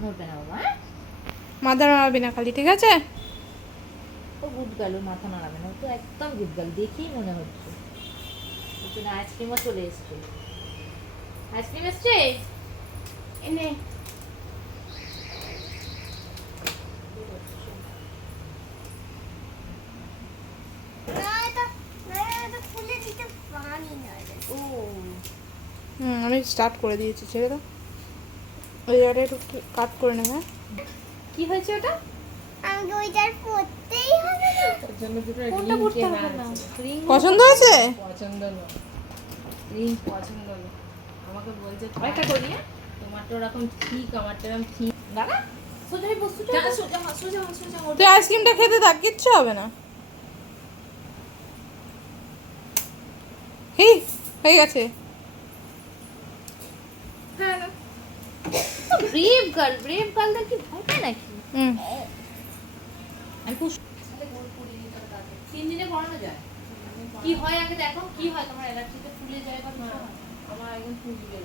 নড়বে না বাবা। মাথা নাড়াবি না খালি, ঠিক আছে? ও গুড গার্ল, ও মাথা নাড়াবে না, ও তো একদম গুড গার্ল দেখেই মনে হচ্ছে। ওখানে আইসক্রিমও চলে এসছে। আইসক্রিম এসছে, এনে ও আমি স্টার্ট করে দিয়েছি, ছেড়ে দাও। ওই জায়গাটা একটু কাট করে নেবে, হ্যাঁ? কি হয়েছে ওটা? আমি ওইটার পড়তেই হবে না। ওর জন্য দুটো কোনটা ring করতে কেনা হবে না? আছে। রিং পছন্দ হয়েছে? পছন্দ না, রিং পছন্দ না। আমাকে বলছে আরেকটা করি, হ্যাঁ? তোমারটা ওরকম ঠিক, আমারটা এরকম ঠিক। দাঁড়া, সোজা হয়ে বস, সোজা হয়ে বস। সোজা হ, সোজা হ, সোজা হ। তুই আইসক্রিমটা খেতে থাক, কিচ্ছু হবে না। হি, হয়ে গেছে। হ্যাঁ না, ব্রেভ গার্ল, ব্রেভ গার্লদের কি ভয় পায় নাকি? হুম। আমি খুব তিন দিনে করানো যায়। কি হয় আগে দেখো, কি হয় তোমার অ্যালার্জিতে ফুলে যায় বা কিছু হয়? আমার একদম ফুল গেল।